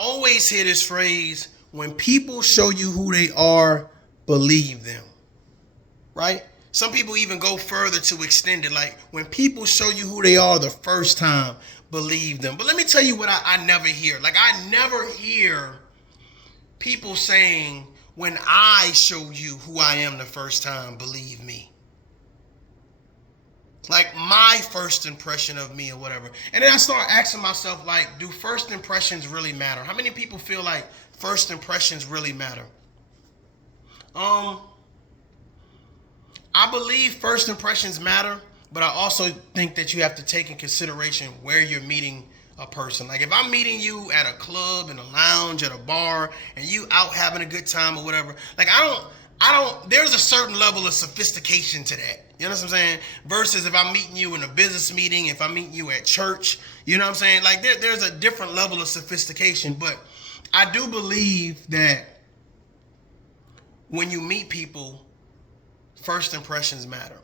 always hear this phrase, when people show you who they are, believe them. Right? Some people even go further to extend it. Like, when people show you who they are the first time, believe them. But let me tell you what I never hear. Like, I never hear people saying, when I show you who I am the first time, believe me. Like, my first impression of me or whatever. And then I start asking myself, like, do first impressions really matter? How many people feel like first impressions really matter? I believe first impressions matter, but I also think that you have to take in consideration where you're meeting a person. Like, if I'm meeting you at a club, in a lounge, at a bar, and you out having a good time or whatever, like, there's a certain level of sophistication to that. You know what I'm saying? Versus if I'm meeting you in a business meeting, if I'm meeting you at church, you know what I'm saying? Like, there's a different level of sophistication. But I do believe that when you meet people, first impressions matter.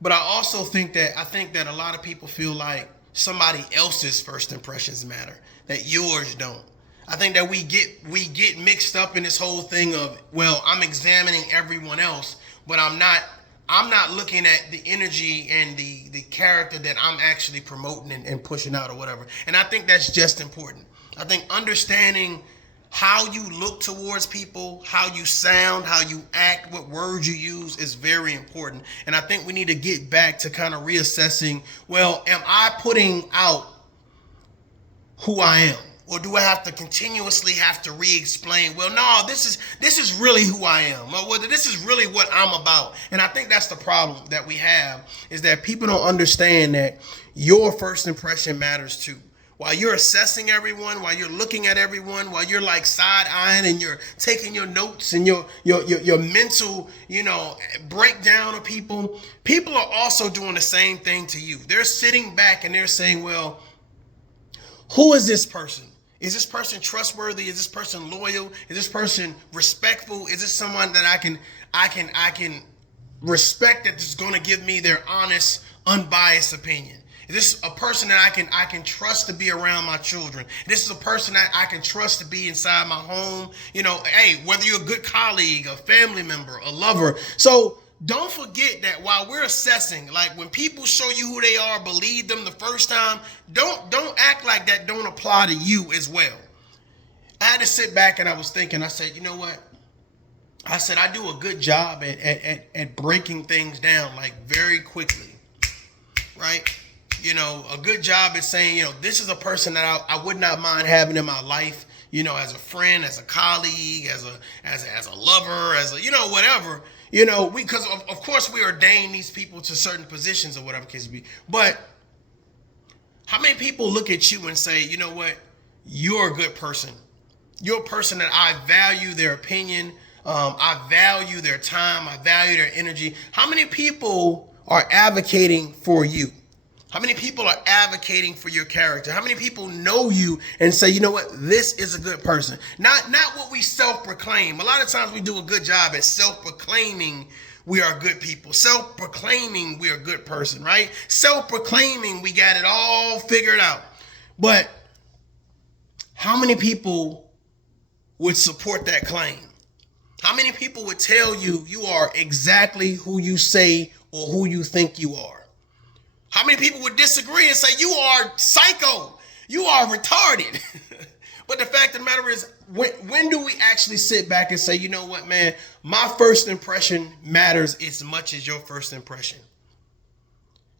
But I also think that a lot of people feel like somebody else's first impressions matter, that yours don't. I think that we get mixed up in this whole thing of, well, I'm examining everyone else, but I'm not looking at the energy and the character that I'm actually promoting and pushing out or whatever. And I think that's just important. I think understanding how you look towards people, how you sound, how you act, what words you use is very important. And I think we need to get back to kind of reassessing, well, am I putting out who I am? Or do I have to continuously have to re-explain, well, no, this is really who I am. Or whether this is really what I'm about. And I think that's the problem that we have, is that people don't understand that your first impression matters too. While you're assessing everyone, while you're looking at everyone, while you're like side-eyeing and you're taking your notes and your mental, breakdown of people are also doing the same thing to you. They're sitting back and they're saying, well, who is this person? Is this person trustworthy? Is this person loyal? Is this person respectful? Is this someone that I can respect, that is going to give me their honest, unbiased opinion? Is this a person that I can trust to be around my children? This is a person that I can trust to be inside my home. Hey, whether you're a good colleague, a family member, a lover. So don't forget that while we're assessing, like, when people show you who they are, believe them the first time, don't act like that don't apply to you as well. I had to sit back and I was thinking, I said, you know what? I said, I do a good job at breaking things down, like, very quickly, right? A good job at saying, this is a person that I would not mind having in my life, as a friend, as a colleague, as a lover, as a, whatever. Because of course we ordain these people to certain positions or whatever the case be. But how many people look at you and say, you know what, you're a good person. You're a person that I value their opinion. I value their time. I value their energy. How many people are advocating for you? How many people are advocating for your character? How many people know you and say, you know what, this is a good person? Not what we self-proclaim. A lot of times we do a good job at self-proclaiming we are good people. Self-proclaiming we are a good person, right? Self-proclaiming we got it all figured out. But how many people would support that claim? How many people would tell you you are exactly who you say or who you think you are? How many people would disagree and say, you are psycho, you are retarded? But the fact of the matter is, when do we actually sit back and say, you know what, man, my first impression matters as much as your first impression?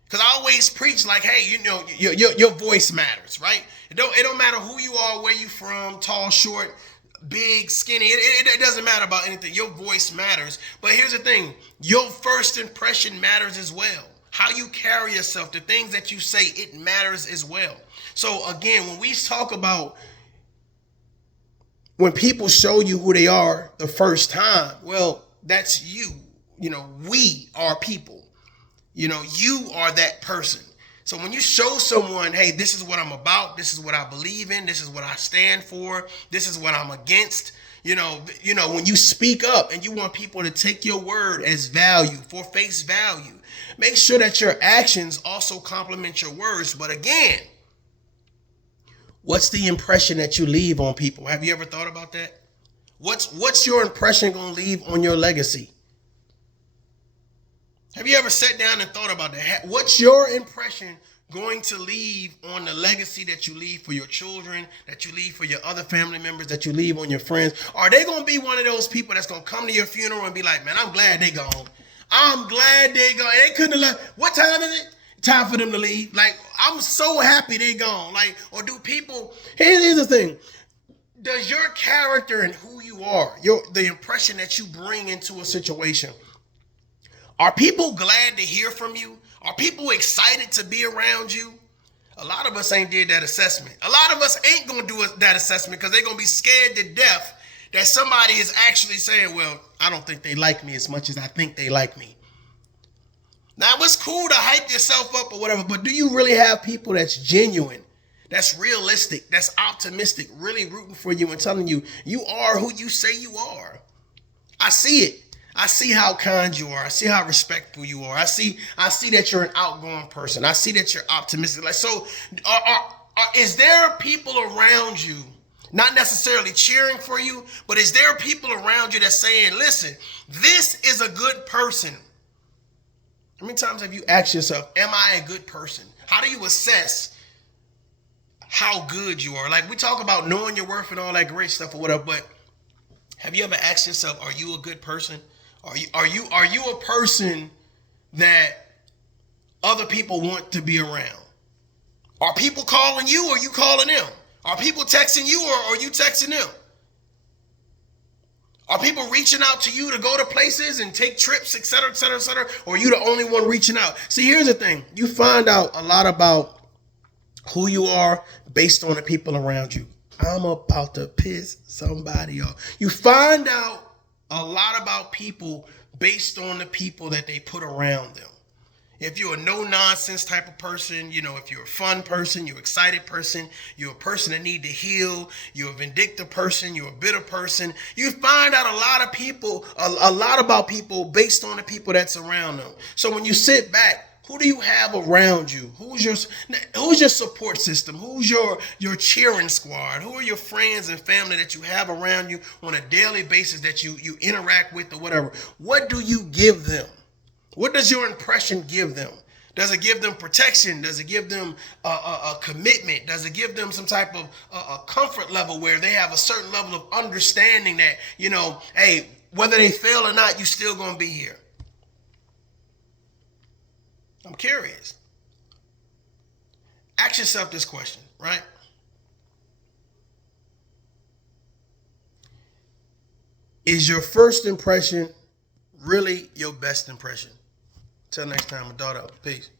Because I always preach like, hey, your voice matters, right? It don't matter who you are, where you from, tall, short, big, skinny. It doesn't matter about anything. Your voice matters. But here's the thing. Your first impression matters as well. How you carry yourself, the things that you say, it matters as well. So again, when we talk about when people show you who they are the first time, well, that's you. We are people. You are that person. So when you show someone, hey, this is what I'm about, this is what I believe in, this is what I stand for, this is what I'm against, when you speak up and you want people to take your word as value, for face value, make sure that your actions also complement your words. But again, What's the impression that you leave on people? Have you ever thought about that? What's your impression going to leave on your legacy? Have you ever sat down and thought about that? What's your impression going to leave on the legacy that you leave for your children, that you leave for your other family members, that you leave on your friends? Are they going to be one of those people that's going to come to your funeral and be like, man, I'm glad they gone. I'm glad they gone. They couldn't have left. What time is it? Time for them to leave. Like, I'm so happy they gone. Like, or do people, here's the thing. Does your character and who you are, the impression that you bring into a situation, are people glad to hear from you? Are people excited to be around you? A lot of us ain't did that assessment. A lot of us ain't going to do that assessment because they're going to be scared to death that somebody is actually saying, well, I don't think they like me as much as I think they like me. Now, it's cool to hype yourself up or whatever, but do you really have people that's genuine, that's realistic, that's optimistic, really rooting for you and telling you, you are who you say you are? I see it. I see how kind you are. I see how respectful you are. I see that you're an outgoing person. I see that you're optimistic. Like, so is there people around you, not necessarily cheering for you, but is there people around you that's saying, listen, this is a good person? How many times have you asked yourself, am I a good person? How do you assess how good you are? Like, we talk about knowing your worth and all that great stuff or whatever, but have you ever asked yourself, are you a good person? Are you a person that other people want to be around? Are people calling you or are you calling them? Are people texting you or are you texting them? Are people reaching out to you to go to places and take trips, et cetera, et cetera, et cetera? Or are you the only one reaching out? See, here's the thing. You find out a lot about who you are based on the people around you. I'm about to piss somebody off. You find out a lot about people based on the people that they put around them. If you're a no-nonsense type of person, if you're a fun person, you're an excited person, you're a person that need to heal, you're a vindictive person, you're a bitter person, you find out a lot about people based on the people that's around them. So when you sit back, who do you have around you? Who's your support system? Who's your cheering squad? Who are your friends and family that you have around you on a daily basis that you interact with or whatever? What do you give them? What does your impression give them? Does it give them protection? Does it give them a commitment? Does it give them some type of a comfort level where they have a certain level of understanding that, hey, whether they fail or not, you still going to be here? I'm curious. Ask yourself this question, right? Is your first impression really your best impression? Till next time, my daughter. Peace.